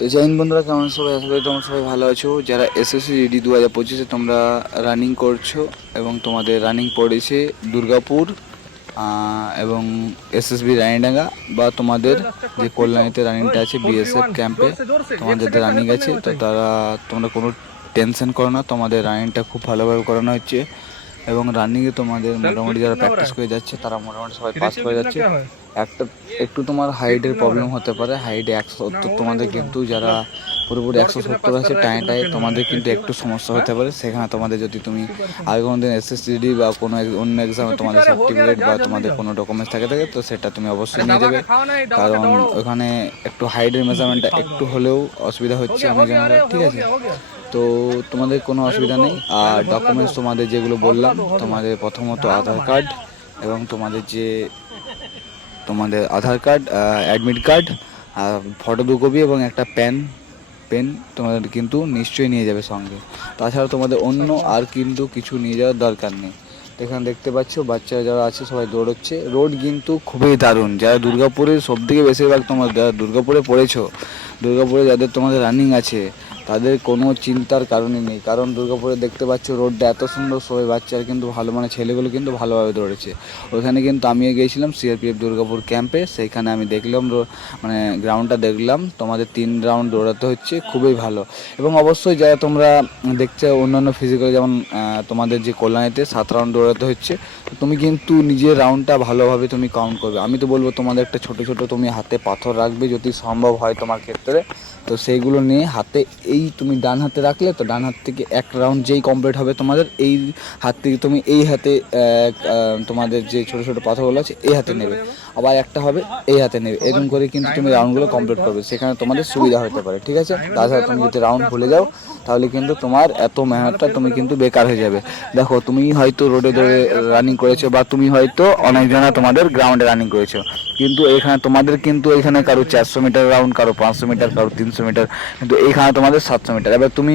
তো জয় হিন্দ বন্ধুরা, কেমন সবাই? আশা করি তোমরা সবাই ভালো আছো। যারা এসএসসি জিডি 2025-এ তোমরা রানিং করছো এবং তোমাদের রানিং পড়েছে দুর্গাপুর এবং এসএসবি রানীডাঙ্গা, বা তোমাদের যে কল্যাণীতে রানিংটা আছে বিএসএফ ক্যাম্পে তোমাদের রানিং আছে, তো তোমরা কোনো টেনশন করো না, তোমাদের রানিংটা খুব ভালোভাবে করানো হচ্ছে। এবং রানিংয়ে তোমাদের মোটামুটি যারা প্র্যাকটিস করে যাচ্ছে তারা মোটামুটি সবাই পাস করে যাচ্ছে। একটু তোমার হাইটের প্রবলেম হতে পারে, হাইটে 170 তোমাদের, কিন্তু যারা পুরোপুরি 170 আছে টাইটায় তোমাদের কিন্তু একটু সমস্যা হতে পারে। সেখানে তোমাদের যদি তুমি আগে কোনো দিন এসএসসিডি বা কোনো অন্য এক্সামে তোমাদের সার্টিফিকেট বা তোমাদের কোনো ডকুমেন্টস থাকে তো সেটা তুমি অবশ্যই নিয়ে যাবে, কারণ ওখানে একটু হাইটের মেজারমেন্টটা একটু হলেও অসুবিধা হচ্ছে আমি জানার, ঠিক আছে? তো তোমাদের কোনো অসুবিধা নেই। আর ডকুমেন্টস তোমাদের যেগুলো বললাম, তোমাদের প্রথমত আধার কার্ড এবং তোমাদের Aadhaar card, admit card, photo 2 copy এবং একটা পেন তোমাদের কিন্তু নিশ্চয়ই নিয়ে যাবে সঙ্গে। তাছাড়া তোমাদের অন্য আর কিন্তু কিছু নিয়ে যাওয়ার দরকার নেই। এখানে দেখতে পাচ্ছ বাচ্চারা যারা আছে সবাই দৌড়চ্ছে। রোড কিন্তু খুবই দারুণ। যারা দুর্গাপুরের সবথেকে বেশিরভাগ যারা দুর্গাপুরে পড়েছো, দুর্গাপুরে যাদের তোমাদের রানিং আছে তাদের কোনো চিন্তার কারণই নেই, কারণ দুর্গাপুরে দেখতে পাচ্ছ রোডটা এত সুন্দর, সবাই বাচ্চারা কিন্তু ভালো, মানে ছেলেগুলো কিন্তু ভালোভাবে দৌড়েছে। ওইখানে কিন্তু আমিও গিয়েছিলাম সিআরপিএফ দুর্গাপুর ক্যাম্পে, সেইখানে আমি দেখলাম মানে গ্রাউন্ডটা দেখলাম, তোমাদের 3 রাউন্ড দৌড়াতে হচ্ছে, খুবই ভালো। এবং অবশ্যই যারা তোমরা দেখছো অন্যান্য ফিজিক্যাল, যেমন তোমাদের যে কল্যাণীতে 7 রাউন্ড দৌড়াতে হচ্ছে, তুমি কিন্তু নিজের রাউন্ডটা ভালোভাবে তুমি কাউন্ট করবে। আমি তো বলবো তোমাদের একটা ছোটো তুমি হাতে পাথর রাখবে যদি সম্ভব হয় তোমার ক্ষেত্রে, তো সেইগুলো নিয়ে হাতে, এই তুমি ডান হাতে রাখলে তো ডান হাত থেকে এক রাউন্ড যেই কমপ্লিট হবে তোমাদের, এই হাত থেকে তুমি এই হাতে তোমাদের যে ছোটো পাথরগুলো আছে এই হাতে নেবে, আবার একটা হবে এই হাতে নেবে, এরকম করে কিন্তু তুমি রাউন্ডগুলো কমপ্লিট করবে, সেখানে তোমাদের সুবিধা হতে পারে, ঠিক আছে? তাছাড়া তুমি যদি রাউন্ড ভুলে যাও তাহলে কিন্তু তোমার এত মেহনতটা তুমি কিন্তু বেকার হয়ে যাবে। দেখো তুমি হয়তো রোডে দৌড়ে রানিং করেছো, বা তুমি হয়তো অনেকজনা তোমাদের গ্রাউন্ডে রানিং করেছো, কিন্তু এখানে তোমাদের কিন্তু এখানে কারো 400 মিটার রাউন্ড, কারো 500 মিটার, কারো 300 মিটার, কিন্তু এইখানে তোমাদের 700 মিটার। এবার তুমি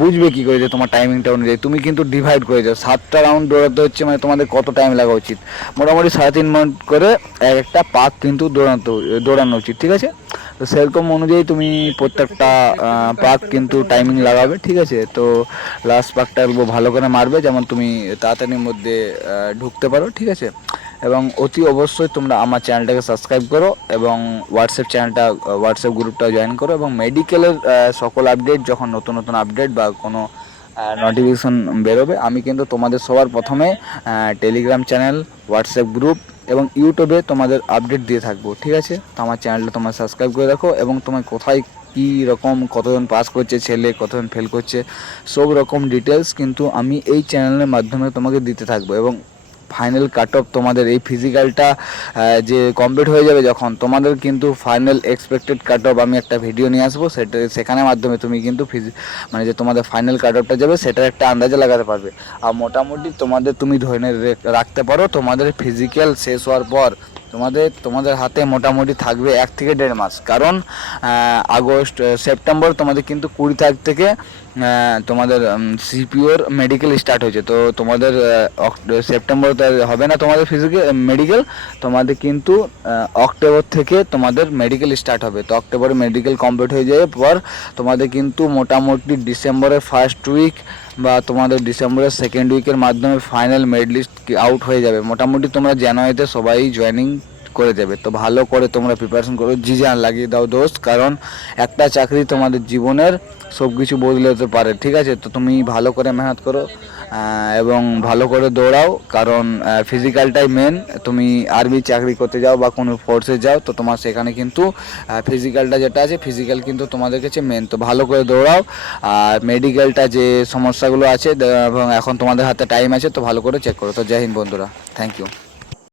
বুঝবে কী করে যে তোমার টাইমিংটা অনুযায়ী তুমি কিন্তু ডিভাইড করে যাও। 7টা রাউন্ড দৌড়াতে হচ্ছে, মানে তোমাদের কত টাইম লাগা উচিত? মোটামুটি 3.5 মিনিট করে একটা পাক কিন্তু দৌড়ানো উচিত, ঠিক আছে? তো সেরকম অনুযায়ী তুমি প্রত্যেকটা পাক কিন্তু টাইমিং লাগাবে, ঠিক আছে? তো লাস্ট পাকটা ভালো করে মারবে, যেমন তুমি তাড়াতাড়ির মধ্যে ঢুকতে পারো, ঠিক আছে? এবং অতি অবশ্যই তোমরা আমার চ্যানেলটাকে সাবস্ক্রাইব করো এবং হোয়াটসঅ্যাপ গ্রুপটা জয়েন করো, এবং মেডিকেলের সকল আপডেট, যখন নতুন আপডেট বা কোনো নোটিফিকেশন বেরোবে, আমি কিন্তু তোমাদের সবার প্রথমে টেলিগ্রাম চ্যানেল, হোয়াটসঅ্যাপ গ্রুপ এবং ইউটিউবে তোমাদের আপডেট দিয়ে থাকবো, ঠিক আছে? তো আমার চ্যানেলটা তোমরা সাবস্ক্রাইব করে রাখো, এবং তোমার কোথায় কী রকম কতজন পাস করছে ছেলে, কতজন ফেল করছে, সব রকম ডিটেলস কিন্তু আমি এই চ্যানেলের মাধ্যমে তোমাকে দিতে থাকবো। এবং ফাইনাল কাট অফ তোমাদের এই ফিজিক্যালটা যে কমপ্লিট হয়ে যাবে যখন, তোমাদের কিন্তু ফাইনাল এক্সপেক্টেড কাট অফ আমি একটা ভিডিও নিয়ে আসবো, সেখানের মাধ্যমে তুমি কিন্তু মানে যে তোমাদের ফাইনাল কাট অফটা যাবে সেটার একটা আন্দাজে লাগাতে পারবে। আর মোটামুটি তুমি ধরে রাখতে পারো তোমাদের ফিজিক্যাল শেষ হওয়ার পর তোমাদের হাতে মোটামুটি থাকবে 1 থেকে 1.5 মাস, কারণ সেপ্টেম্বর তোমাদের কিন্তু 20 তারিখ থেকে তোমাদের সিপিওর মেডিকেল স্টার্ট হয়েছে। তো তোমাদের সেপ্টেম্বর হবে না তোমাদের মেডিকেল, তোমাদের কিন্তু অক্টোবর থেকে তোমাদের মেডিকেল স্টার্ট হবে। তো অক্টোবরে মেডিকেল কমপ্লিট হয়ে যাওয়ার পর তোমাদের কিন্তু মোটামুটি ডিসেম্বরের ফার্স্ট উইক বা তোমাদের ডিসেম্বরের সেকেন্ড উইকের মাধ্যমে ফাইনাল মেরিট লিস্ট আউট হয়ে যাবে। মোটামুটি তোমরা জানুয়ারিতে সবাই জয়েনিং করে দেবে। তো ভালো করে তোমরা প্রিপারেশন করো, জি জান লাগিয়ে দাও দোস্ত, কারণ একটা চাকরি তোমাদের জীবনের সব কিছু বদলে যেতে পারে, ঠিক আছে? তো তুমি ভালো করে মেহনত করো এবং ভালো করে দৌড়াও, কারণ ফিজিক্যালটাই মেন। তুমি আর্মি চাকরি করতে যাও বা কোনো ফোর্সে যাও, তো তোমার সেখানে কিন্তু ফিজিক্যালটা যেটা আছে, ফিজিক্যাল কিন্তু তোমাদের কাছে মেন। তো ভালো করে দৌড়াও, আর মেডিকেলটা যে সমস্যাগুলো আছে এবং এখন তোমাদের হাতে টাইম আছে, তো ভালো করে চেক করো। তো জয় হিন্দ বন্ধুরা, থ্যাংক ইউ।